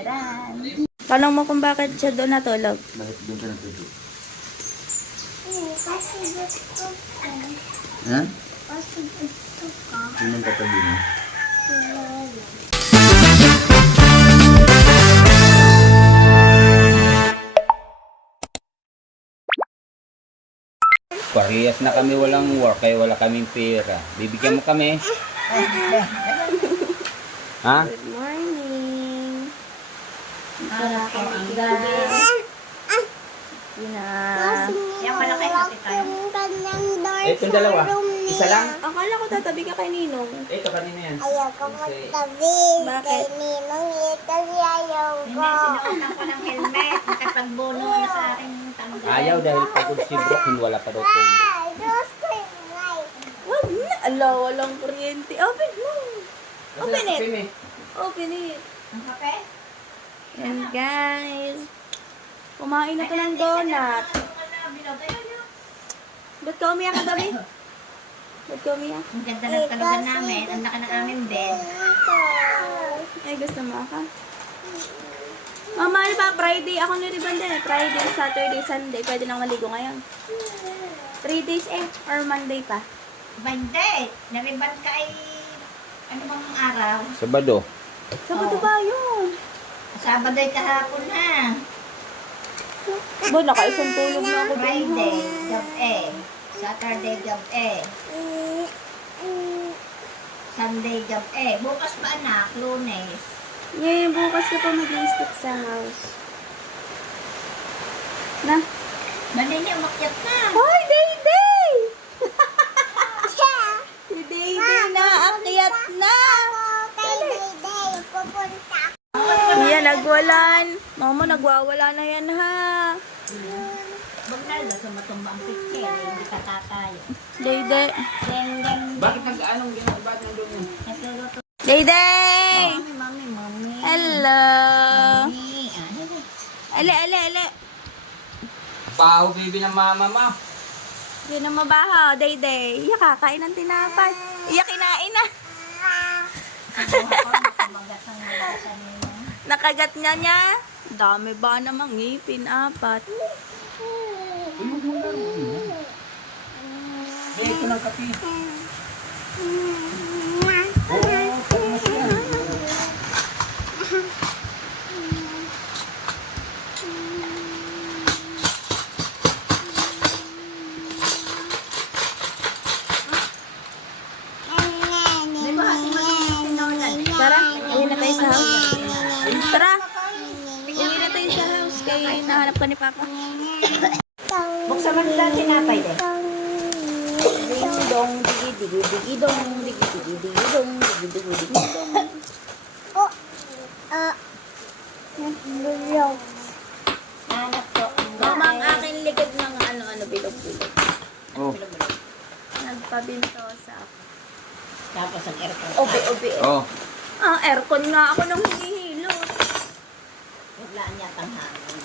Taran! Tanong mo kung bakit siya doon natulog. Bakit doon ka natulog? Kasi gusto ko. Ha? Kasi gusto ko. Sinong katabi mo? Si Lola. Parehas na kami walang work kaya wala kaming pera. Bibigyan mo kami. Ha? Good morning. Para ko ang gabi. Sina. Yan pala kayo, kapit tayo. Itong dalawa. Isa lang? Akala ko tatabi ka kay Ninong. Ito kanina yan. Ayaw ko magtabi. Bakit? Kay Ninong kasi ayaw Hindi, ko. sinuotan ko ng helmet. Nakapagbono na sa akin yung tanggal. Ayaw dahil pagod si Brock, wala pa daw po. Gusto yung light. Wag na. Ala, walang kuryente. Open mo. Open it. Open it. Ang kape? Yan guys. Kumain na to ng donut. Ba't ka umiyak ka gabi? Ba't ka umiyak? Ang ganda ng talugan namin. Ang laki ng aming bed. Ay, gusto mo ka? Mama, ano ba? Friday. Ako niliban din eh. Friday, Saturday, Sunday. Pwede nang maligo ngayon. 3 days eh. Or Monday pa. Bande! Nariban ka ay... Ano bang araw? Sabado. Sabado ba yun? Sabado ay kahapon ha. Bo, nakaisang tulog na ako doon. Friday, gabi. Saturday, gabi. Sunday, gabi. Bukas pa anak, Lunes. Ngayon, bukas ka pa mag-i-stick sa house. Na? Bande niya, umakyat na. Hoy, Day-Day! Si Day-Day na, akyat na! Kay Day, pupunta ako. Yan, nagwalan. Mama, nagwawala na yan ha. Huwag na lang sa matumbang picture. Hindi ka tatayo. Day-Day. Deng, deng. Bakit nag-anong ginagawa ng doon yun? Nagluluto. Day-Day! Mami. Hello! Mami. Ale. Baho baby ng mama mo. Yun ang mabaho, Day-Day. Iya, kakain ng tinapay. Iya, kinain na. Kumagat ang nalasan nila. Nakagat nga niya. Dami ba namang ngipin? 4. Ito ng kape. Di ba hati mag-sinolan? Tara, uwi na tayo sa house. Tara, uwi na tayo sa house. Kaya nahanap ka ni Papa. Buksan mo nila tinapay din. Dong, digi dong, digi dong. Anak ko. Mama, ang akin likod ng ano-ano, bilog-bilog. Oh. Nagpabinto sa ako. Tapos ang aircon. Obi. Oh. Ah, aircon nga ako nang hinihilo. Biglaan niya ang hangin.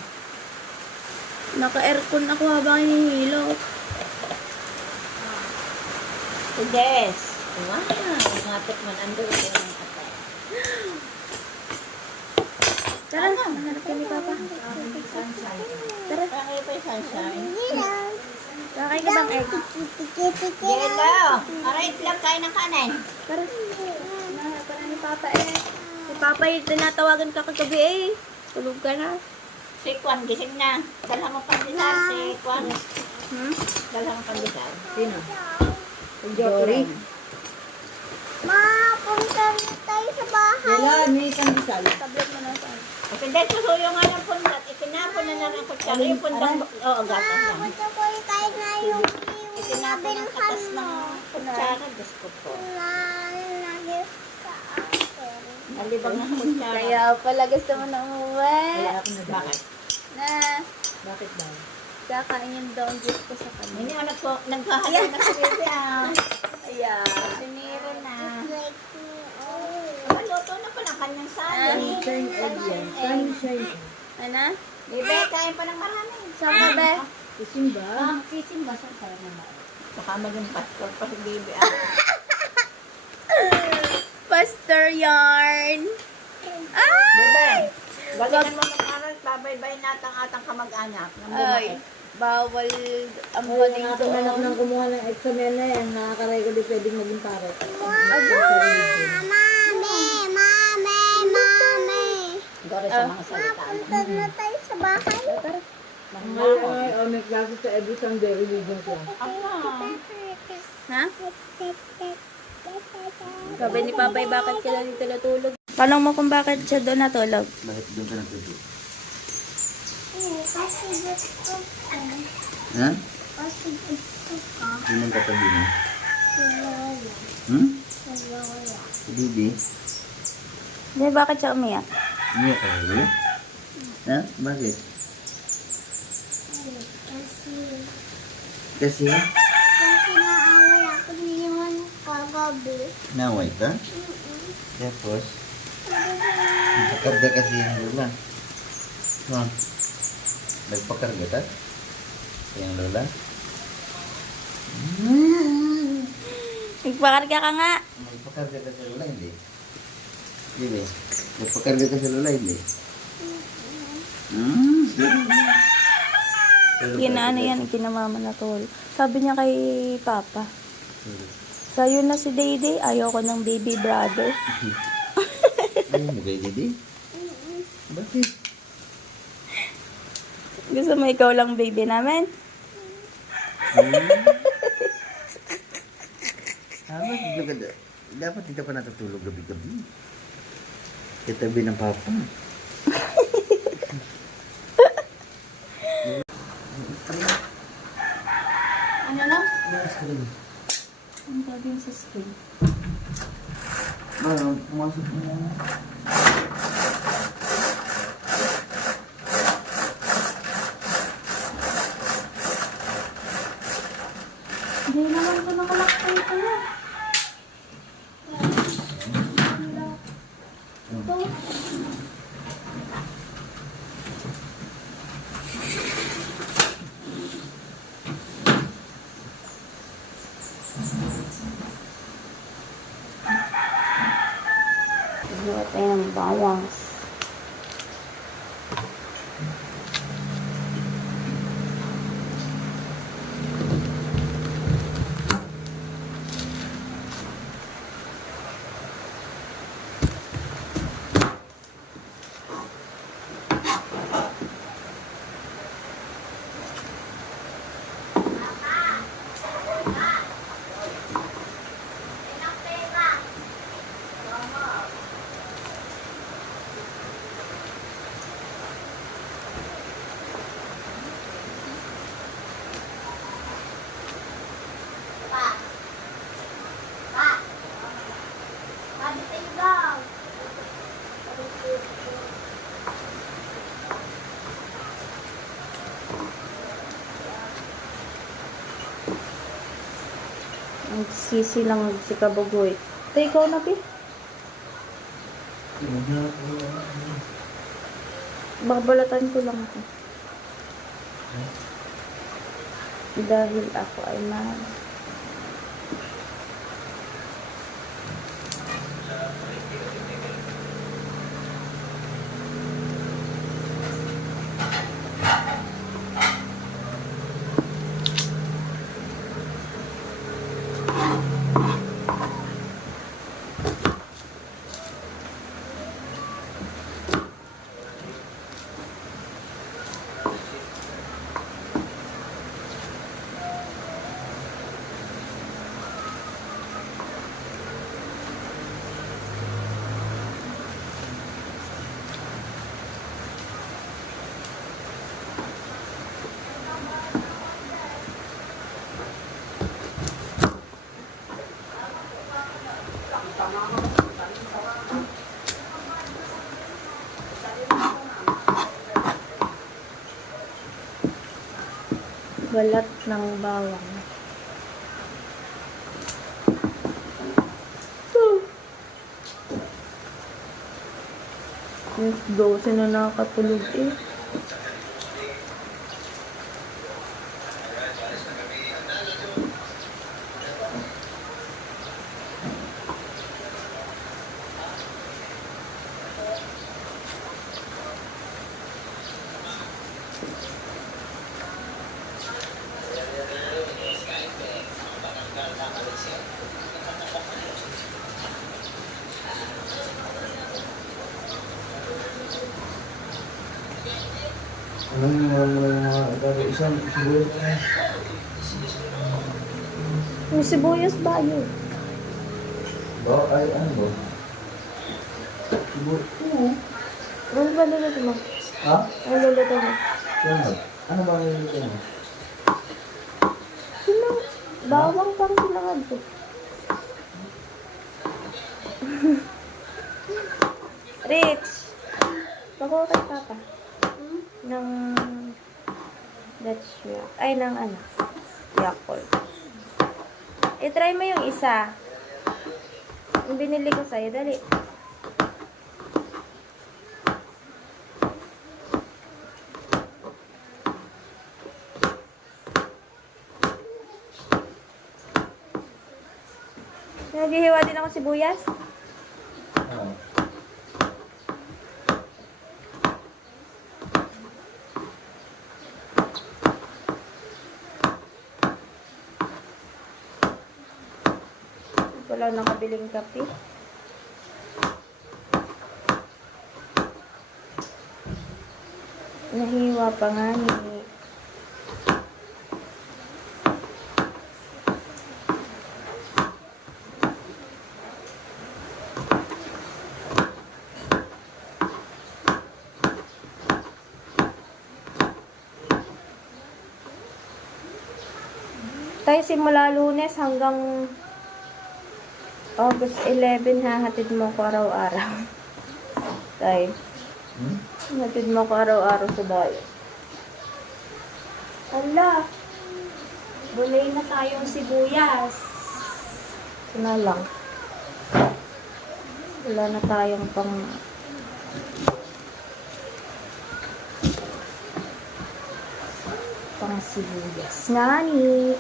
Naka-aircon ako habang hinihilo. Yes. Wow. Ngapit man ando ito ng atay. Tara, hanap ka ni Papa. Tara, Kaya pa yung sunshine. kakain ka bang egg? Yelo. Alright lang, kain ng kanin. Tara, nahanap ka na ni Papa eh. Si Papa yung tinatawagan ka kagabi eh. Tulog ka na. Si Kwan, gising na. Dala mo pandesal, si Kwan. Dala mo pandesal. Sino? Jory. Ma, punta tayo sa bahay. may pandesal. Tablet mo na saan. Kasi dahil susuyo nga ng pundat, itinapon na lang ang kutsara. Yung pundang, oo, gatas lang. Gusto ko yung kain na yung Itinapon ang katas ng kutsara. Diyos ko po. nagis sa akin. Alibang ng kutsara. Kaya pala gusto mo na umuwi. Bakit? Na, Bakit daw? kakain yung down gift ko sa kanya. Hindi ako naghahanap na si Bebe ah. Ayan. Sinira na. Like me, oh. Maluto na pa ng kanyang sunshine. Sunshine. Ano? Bebe, kain pa ng marami. Saan ka ba? Sisimba? Sisimba. Saan tayo naman? Baka maging pastor pa si Bebe ah. Pastor yarn. Ah! Bebe, Galingan mo mag-aral, babaybay natin atang kamag-anak. ng Ay, bumait. bawal ang baling Anak doon. nang kumuha ng exam yan na yan. Nakakaray ko di pwedeng maging pare. Mami! Dore sa mga salita. Punta na tayo sa bahay. Ngayon ay may klase sa every Sunday religion class. Ha? Sabi ni Papay, bakit ka na dito natulog? Tanong mo kung bakit siya doon natulog. Bakit doon ka natutulog? Kasi gusto ko. Ha? Kasi gusto ko. Sino ang katabi mo? Si Lola. Hmm? Si Lola. Si Bibi? Hindi, bakit siya umiyak? Umiyak ka ba? Ha? Bakit? Kasi Kasi naaway ako niyon kagabi. naway ka? Tapos, nagpakarga kasi yung lola. Ha? Nagpakarga ka? Yung lola? Nagpakarga ka nga. Nagpakarga ka sa lola, hindi? Hindi. Nagpakarga ka sa lola, hindi? Ginaano yan, ginamama na tol. Sabi niya kay Papa, sa'yo na si Dede, ayoko ng baby brother. Ayaw mo kay Didi? Bakit? Gusto mo ikaw lang baby namin? Dapat hindi ka pa natutulog gabi-gabi. Katabi ng papa. Ano lang? Mas ka rin. Ang tawag sa screen. Pumasok mo na. Hindi naman ito nakalakay ko na. Hiwa tayo ng bawang. Nagsisi lang si Kabugoy. Ito, ikaw na, Pi. Babalatan ko lang ako. Dahil ako ay mahal. Balat ng bawang. Yes, 12 na nakakatulog eh. Ano yung mga isang siguro na yan? Yung sibuyas ba yun? Ba, ay ano ba? Siguro, Ano ba luluto mo? ha? Ano luluto mo? Ano? Ano ba yung ito mo? Sinang, bawang pang sinangad ko. Rich, bago kay Papa. Ng Dutch milk. Ay, ng ano? Yakult. I-try mo yung isa. Yung binili ko sa'yo. Dali. Naghihiwa din ako sibuyas. Ano? Wala nakabiling kape. Nahiwa pa nga ni. Tayo simula Lunes hanggang August 11, hahatid mo ko araw-araw. Tay. Hatid mo ko araw-araw sa bayo. Ala. Bulay na tayong sibuyas. Ito na lang. Wala na tayong pang sibuyas. Nani.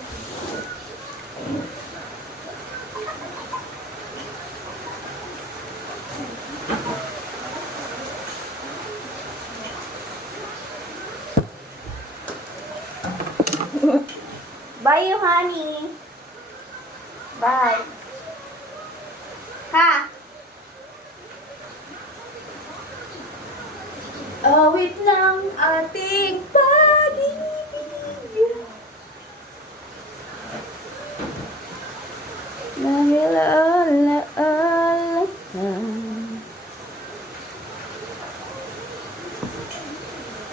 Bye, you honey. Bye. Ha? Awit ng ating pag-ibig. Dahil alaala ka.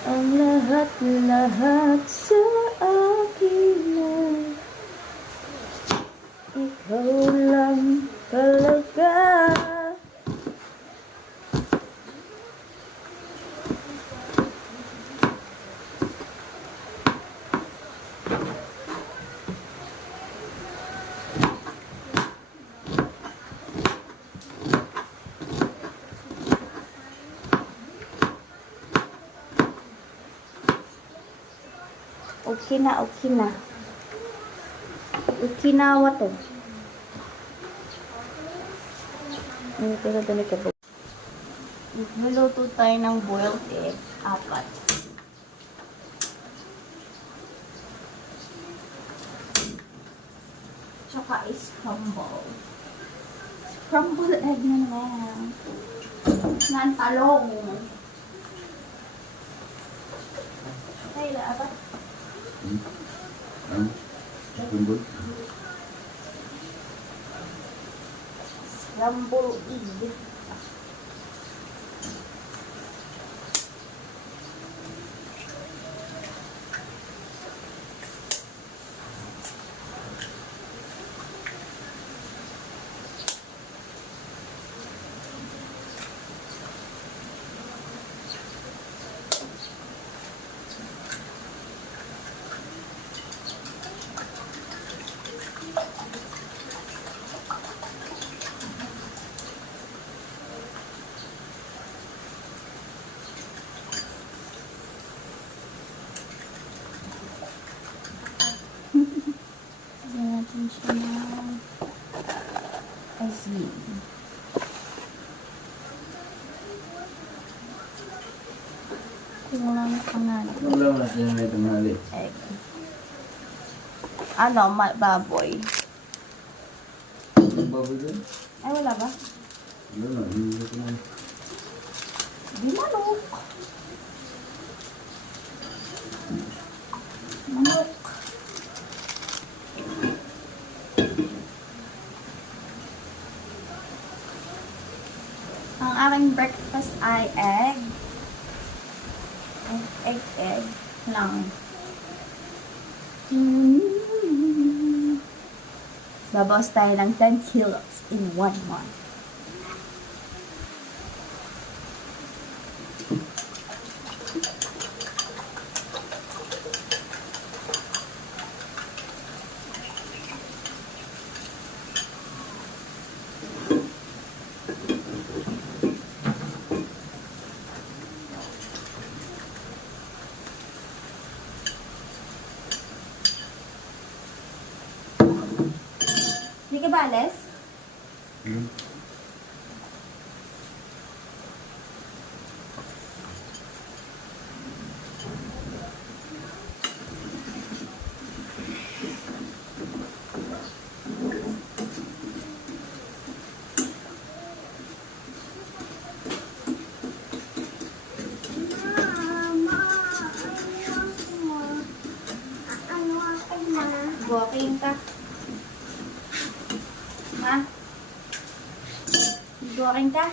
Ang lahat-lahat sa akin ay ikaw lang talaga. Okay na, okay na. Okinawa to. Pero dali ka po. Niluto tayo ng boiled egg. 4. Tsaka scramble. Scramble egg na naman. Nang talong. Ay, laaba. Scramble? Scramble egg. Yung mga pangalan. Wala mo natin na itong hali. Egg. Baboy. Ang baboy doon? Ay, wala ba? Wala na, hindi ko na. Di manok. Manok. Ang aking breakfast ay egg. Egg lang. Babawas tayo ng 10 kilos in 1 month. Hindi ka ba alis? Hmm? Walking ka. Ha? Walking ka?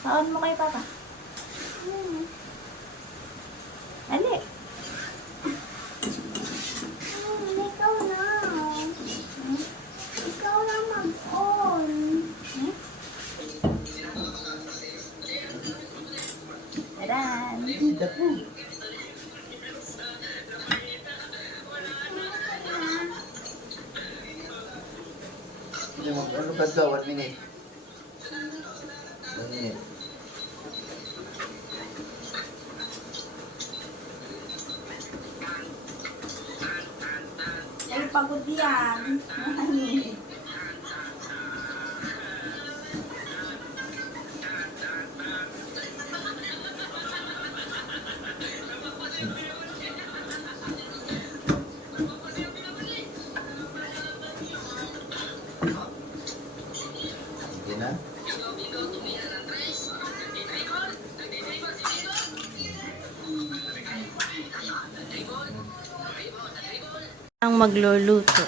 Saan mo kay Papa? Ali. Ikaw na. Ikaw na mag-on. Taran. Hindi mo, ano ba ito? 1 minute. 1 minute. Ay, pagod yan. Hindi na. Ang magluluto.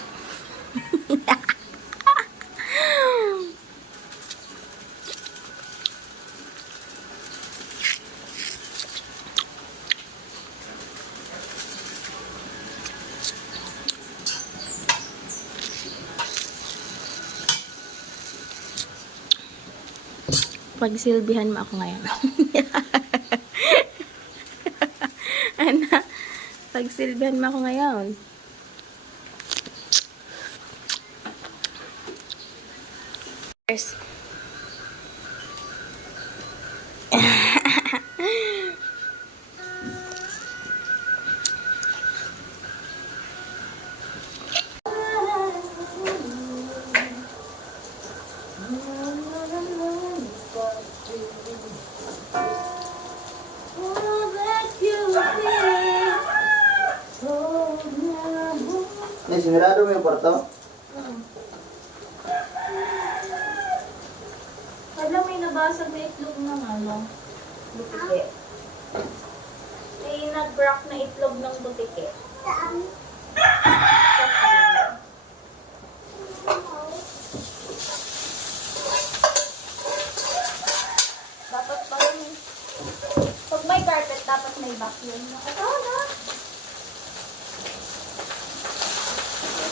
Pagsilbihan mo ako ngayon. Ano? Pagsilbihan mo ako ngayon. Cheers. May sinirado mo yung kwarto? Alam, may nabasag na itlog ng ano, butike. May nag-crack na itlog ng butike. Saan? Sa freezer. Dapat pa rin, pag may carpet, dapat may vacuum. Ito na.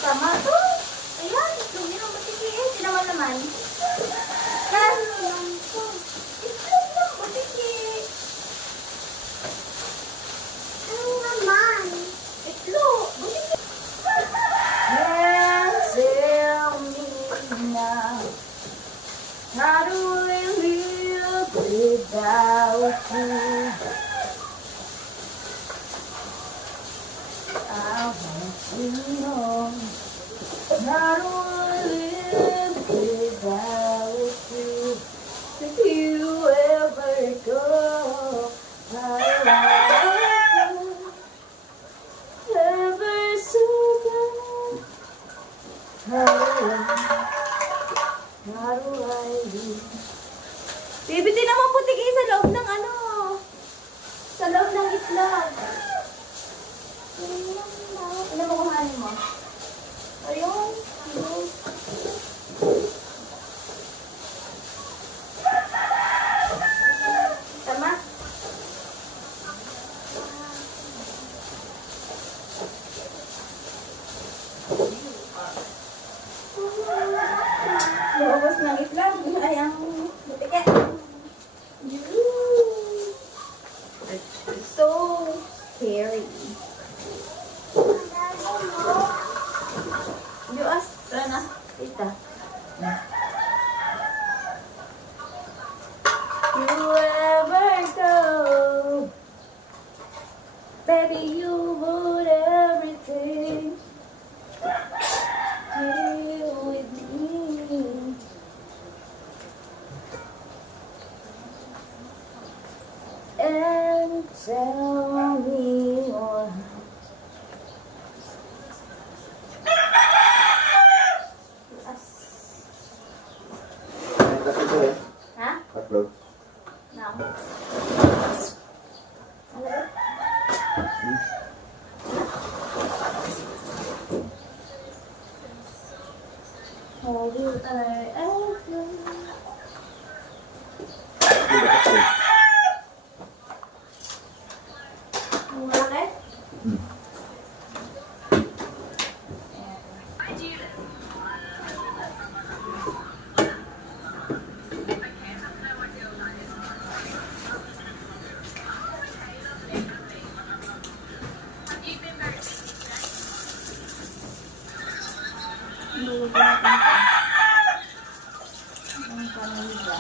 Tama to. Ayan, itlog yun ang butike. Hindi naman. Ano lang to? Itlog ng butike. Ano naman? Itlog, butike. Tell me now, how do I live without you? I want to know, how do I live without you? If you ever go, I So scary. You ask, Rana, tita. You ever go, baby, you would everything. Here with me. And tell me why. Ha? Tatlo. Nako. Ano? Hold you tight. Ang malaki? Luto natin ito. Ang panaliga.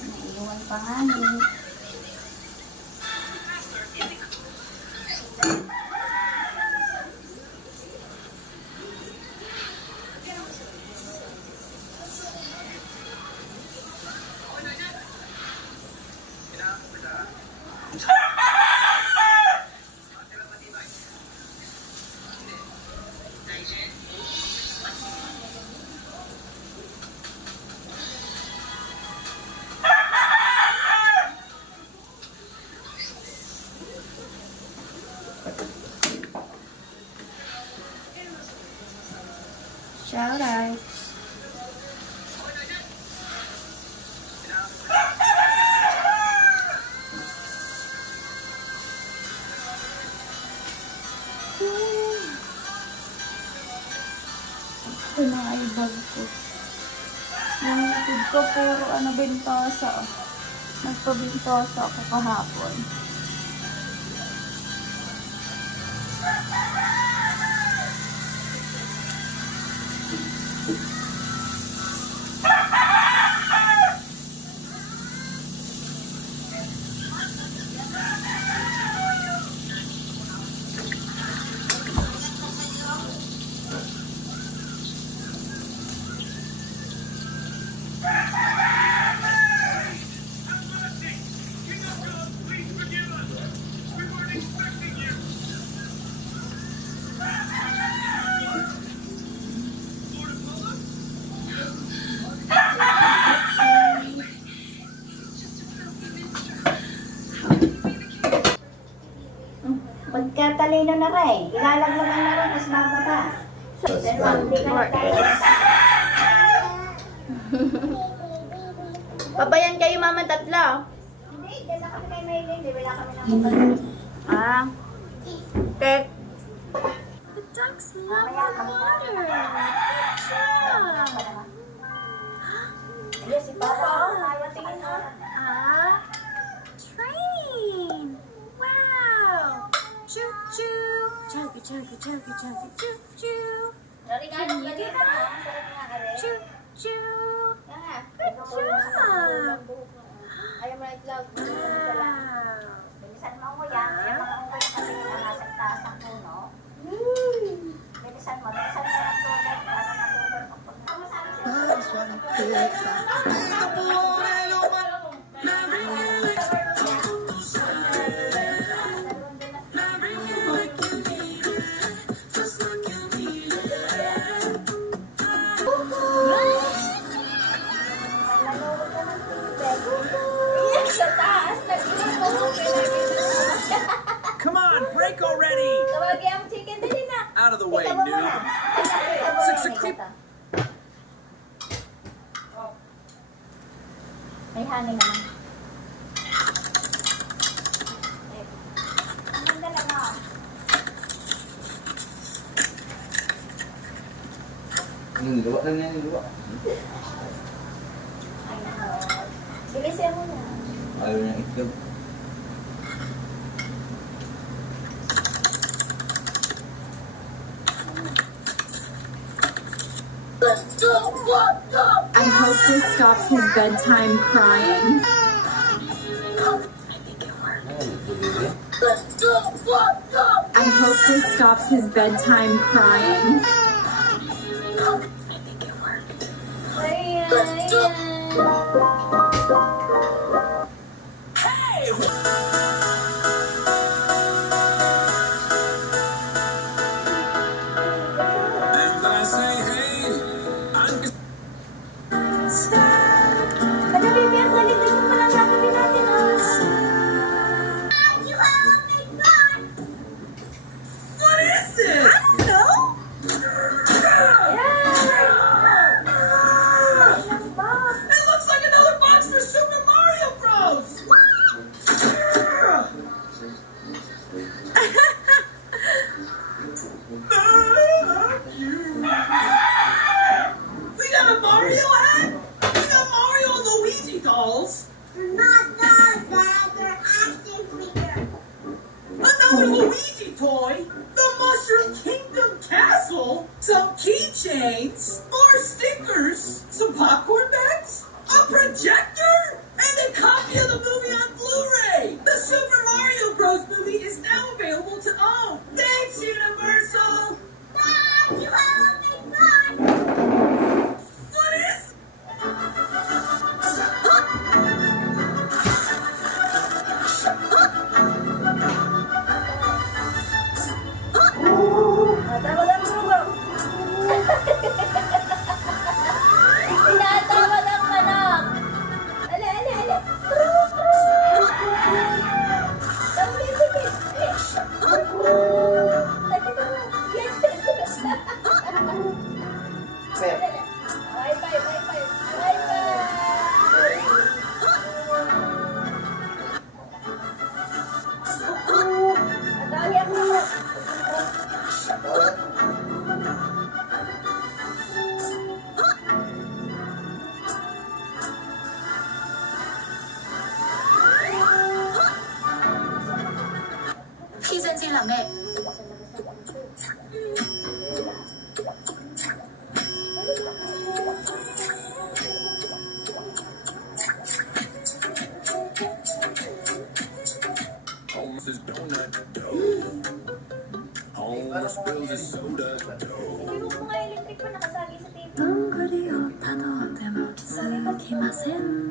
Naiiwan pa nga ni. Shout out. bag ko. Yung likod ko puro bintasa. Nagpabintasa ako kahapon. Pagkatalino na rin, ilalaglagan na rin, mas mababa. Then, hindi ka nagkakita. Pabayan kayo mama tatlo. Hindi, dyan na kami kay Maylin. Di wala kami nakapagod. Ah. Tek. Mamaya kami na. Yes, si Papa. Ayaw tingin mo. Ah. Train. Wow. Choo choo. Chugga chugga chugga chugga choo choo. Narigalo ka dito. Ang sarap nga ka rin. Choo choo. Good job. Ayaw mo na itlog. Wow. Bilisan mo mo yan. Yung mga unggoy kasi na nasa taas ang puno. Bilisan mo ng tubig para matulog ang Sa taas. Come on, break already! Tawagin ang chicken dali na. Out of the way, Ikaw mo noob. muna. May hangin naman. Ang ganda mo. Luwa lang yan, luwa. Ay, nako. Bilisan mo na. Ayaw niya itlog. I hope this stops his bedtime crying. I hope this stops his bedtime crying. Ano, baby? Ang galing-galing mo lang gagawin natin, It looks like another box for Super Mario Bros! We got a Mario hat! We got Mario and Luigi dolls! Another Luigi toy! The Mushroom Kingdom Castle! Some keychains! More stickers! Some popcorn bags! A projector! And a copy of the movie on Blu-ray! The Super Mario Bros. Movie is now available to own! Thanks, Universal! What is... Tinatawa ng manok. Ali, ali, ali. Tawagin, sige. Ali. 提升机冷妹。 Pero kung nga electric pa nakasali sa TV. どんぐりをたどっても続きません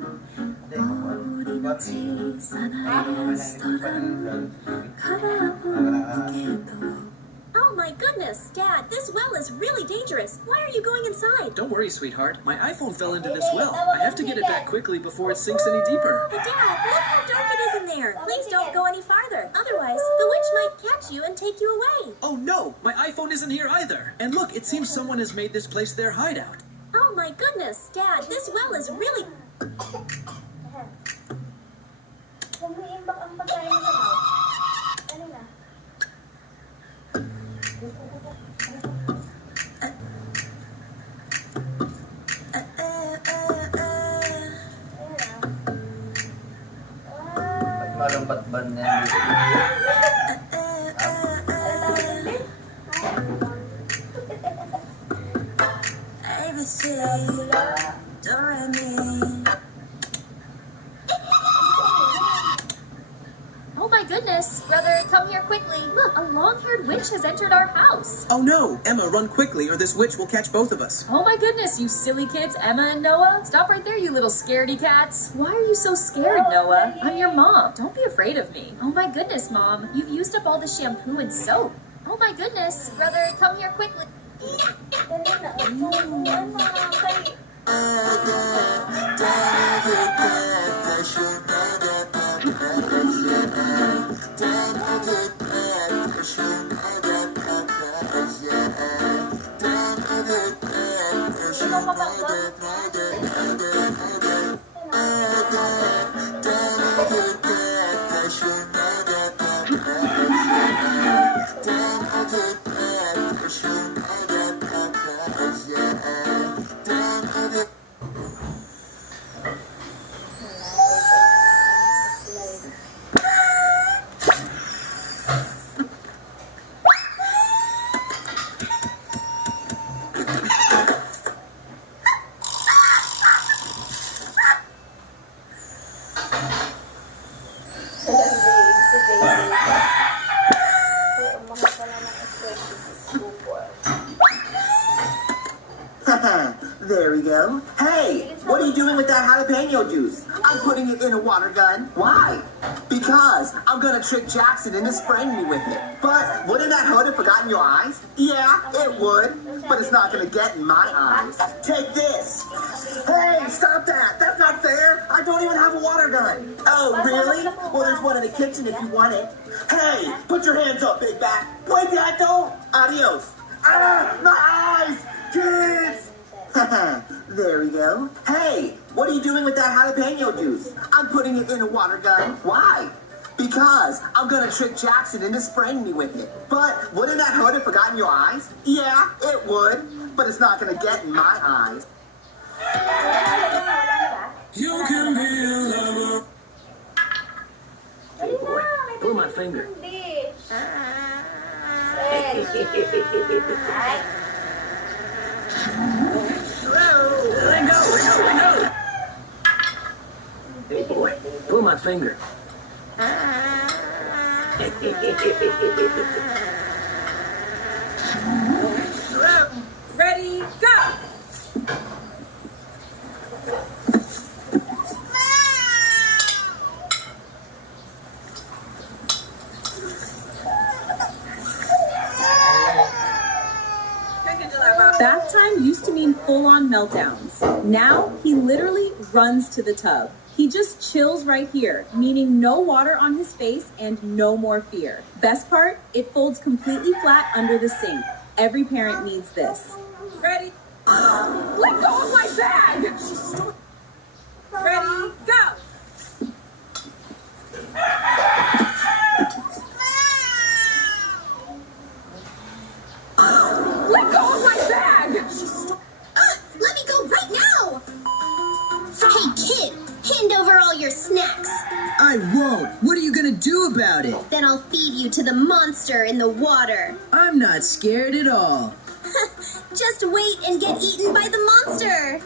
森の小さなレストランからもポケットを Oh my goodness, Dad, this well is really dangerous. Why are you going inside? Don't worry, sweetheart. My iPhone fell into this well. I have to get it back quickly before it sinks any deeper. But Dad, look how dark it is in there. Please don't go any farther. Otherwise, the witch might catch you and take you away. Oh no, my iPhone isn't here either. And look, it seems someone has made this place their hideout. Oh my goodness, Dad, this well is really... Huwag mo iimbak ang pagkain mo sa mouth. Ano na? Ba't malumpat ba na yan? Oh my goodness, brother, come here quickly. Look, a long-haired witch has entered our house. Oh no, Emma, run quickly or this witch will catch both of us. Oh my goodness, you silly kids, Emma and Noah. Stop right there, you little scaredy cats. Why are you so scared, Noah? I'm your mom. Don't be afraid of me. Oh my goodness, Mom. You've used up all the shampoo and soap. Oh my goodness, brother, come here quickly. Dali na. Ano mga kay... Ikaw mapagod? There we go. Hey, what are you doing with that jalapeno juice? I'm putting it in a water gun. Why? Because I'm gonna trick Jackson into spraying me with it. But wouldn't that hurt if it got in your eyes? Yeah, it would. But it's not gonna get in my eyes. Take this. Hey, stop that. That's not fair. I don't even have a water gun. Oh, really? Well, there's one in the kitchen if you want it. Hey, put your hands up, big bat. Wait, Dad, don't. Adios. Ah, my eyes. Kids. There we go. Hey, what are you doing with that jalapeno juice? I'm putting it in a water gun. Why? Because I'm gonna trick Jackson into spraying me with it. But wouldn't that hurt if it got in your eyes? Yeah, it would. But it's not gonna get in my eyes. You can be a lover. Dali na. May Pull my finger. dish. Hey boy, pull my finger. Ready, go! Bath time used to mean full-on meltdowns. Now, he literally runs to the tub. He just chills right here, meaning no water on his face and no more fear. Best part, it folds completely flat under the sink. Every parent needs this. Ready? Let go of my bag! Ready, go! Let go of my bag! Let me go right now! Hey kid, hand over all your snacks. I won't. What are you gonna do about about it. Then I'll feed you to the monster in the water. I'm not scared at all. Just wait and get eaten by the monster.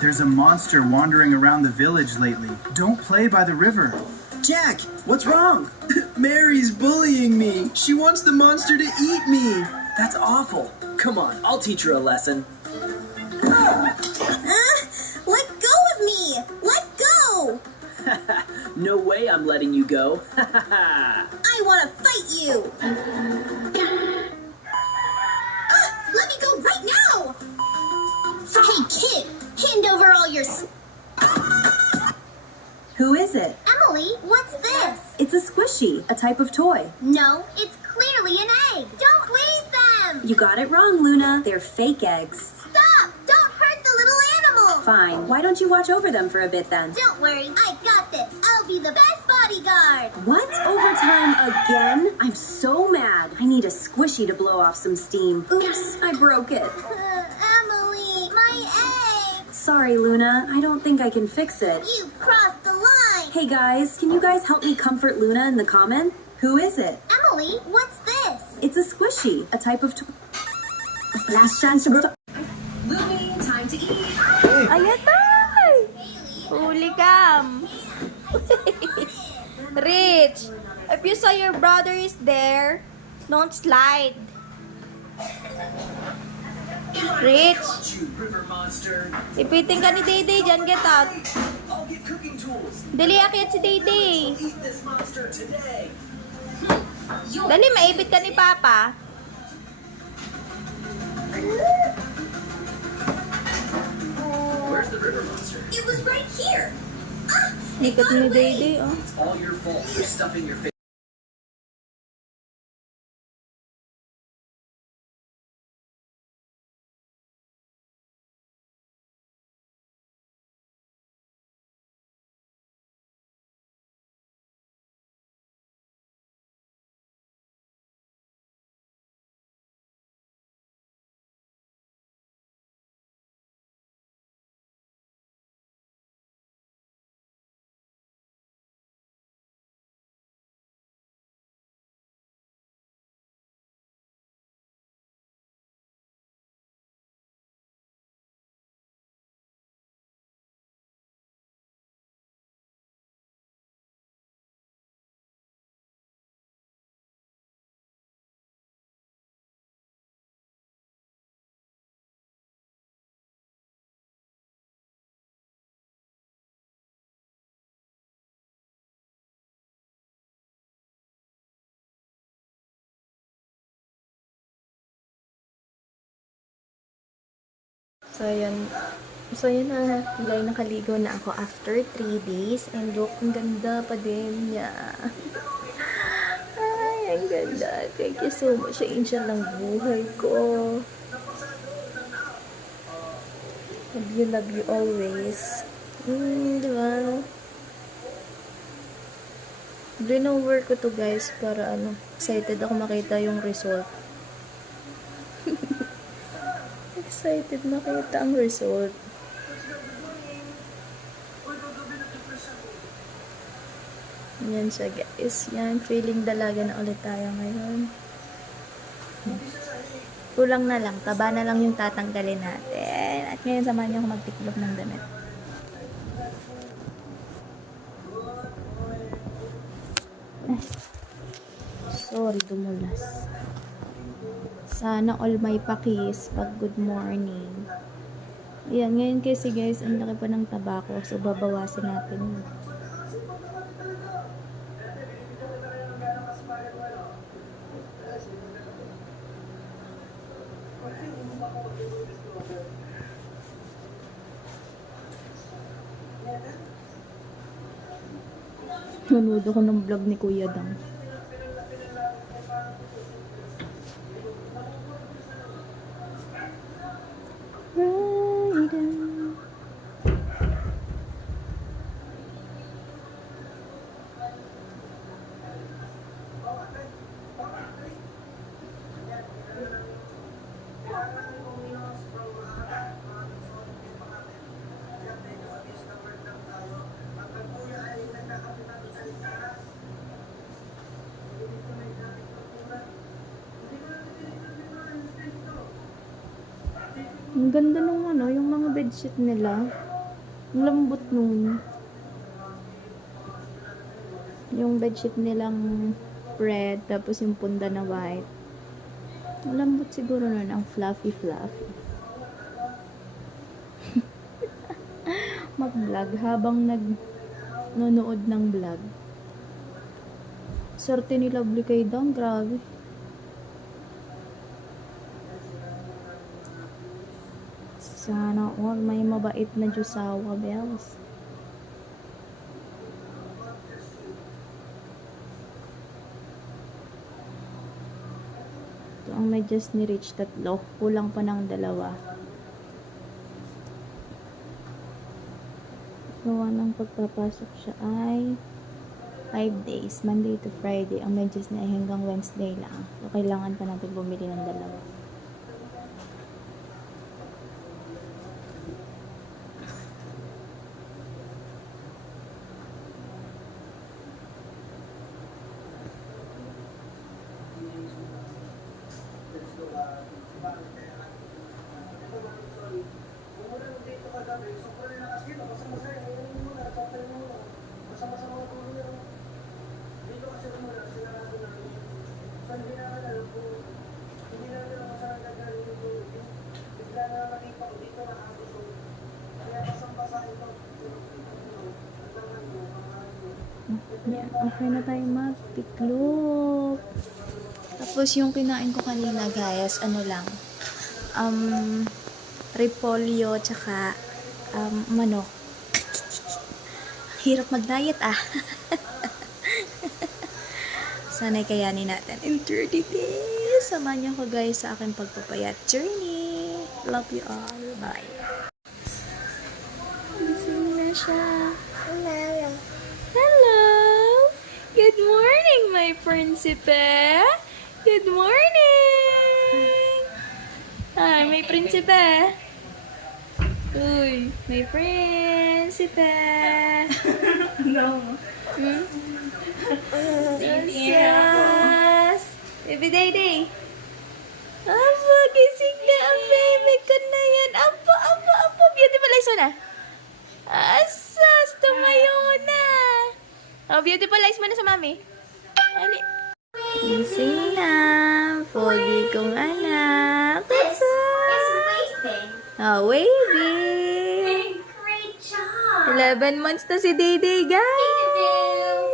There's a monster wandering around the village lately. Don't play by the river. Jack, what's wrong? Mary's bullying me. She wants the monster to eat me. That's awful. Come on, I'll teach her a lesson. Let go of me. Let go. No way I'm letting you go. I want to fight you. Let me go right now. Hey, kid, hand over all your... Who is it? Emily, what's this? It's a squishy, a type of toy. No, it's clearly an egg. Don't squeeze them. You got it wrong, Luna. They're fake eggs. Stop. Don't hurt the little animal. Fine. Why don't you watch over them for a bit then? Don't worry. I got this. I'll be the best bodyguard. What? Overtime again? I'm so mad. I need a squishy to blow off some steam. Oops, I broke it. Emily, my egg. Sorry, Luna. I don't think I can fix it. You've crossed the line. Hey guys, can you guys help me comfort Luna in the comment? Who is it? Emily, what's this? It's a squishy, a type of last chance to Lumi, time to eat. Ayan tay! Huli cam! Rich, if you saw your brother is there, don't slide. Rich, ipiting ka ni Dayday dyan, get out. Dali, akit si Dayday. Dali, maipit ka ni Papa. Where's the river monster? It was right here. Likot ni Dayday, oh. It's all your fault for stuffing your face. So, yun na. Bilay nakaligo na ako after 3 days. And look, ang ganda pa din niya. Ay, ang ganda. Thank you so much, angel ng buhay ko. Love you always. Diba? Blinover ko to guys para excited ako makita yung result. Excited makita ang result. Yan siya guys. Yan, feeling dalaga na ulit tayo ngayon. Kulang na lang. Taba na lang yung tatanggalin natin. At ngayon samahan niyo ako magtiklop ng damit. Sorry, dumulas. Sana all may pakis pag good morning. Ayan, ngayon kasi guys, ang laki pa ng tabako. So, babawasin natin yun. Nanood ako ng vlog ni Kuya Dang. Ang ganda nung ano, yung mga bedsheet nila. Ang lambot nun. Yung bedsheet nilang red, tapos yung punda na white. Ang lambot siguro nun, ang fluffy. Mag-vlog habang nanonood ng vlog. Swerte ni Lovely kay Dang, grabe. Sana all may mabait na Diyosawa, bells. Ito ang medyas ni Rich, 3. Kulang pa ng 2. Gawa ng pagpapasok siya ay 5 days, Monday to Friday. Ang medyas niya ay hanggang Wednesday lang. So, kailangan pa natin bumili ng 2. Yan, okay na tayo magtiklop. Tapos yung kinain ko kanina, guys, ano lang, repolyo, tsaka, manok. Hirap mag-diet, Sana'y kayanin natin in 30 days. Samahan niyo ko, guys, sa aking pagpapayat journey. Love you all. Bye. Gising na siya. Hello. Good morning, my prinsipe. Good morning. Ay, may prinsipe. Uy, may prinsipe. No. Princess. Baby Day. Apo, gising na ang baby ko na yan. Apo. Beautiful eyes mo na. Asas, tumayo na. Oh, beautiful eyes mo na sa mami. Ali. Gising na. Pogi kong anak. Oh, waving. Great job. 11 months na si Day, guys. Peekaboo.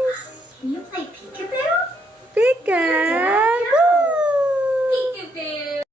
Can you play peekaboo? Pika.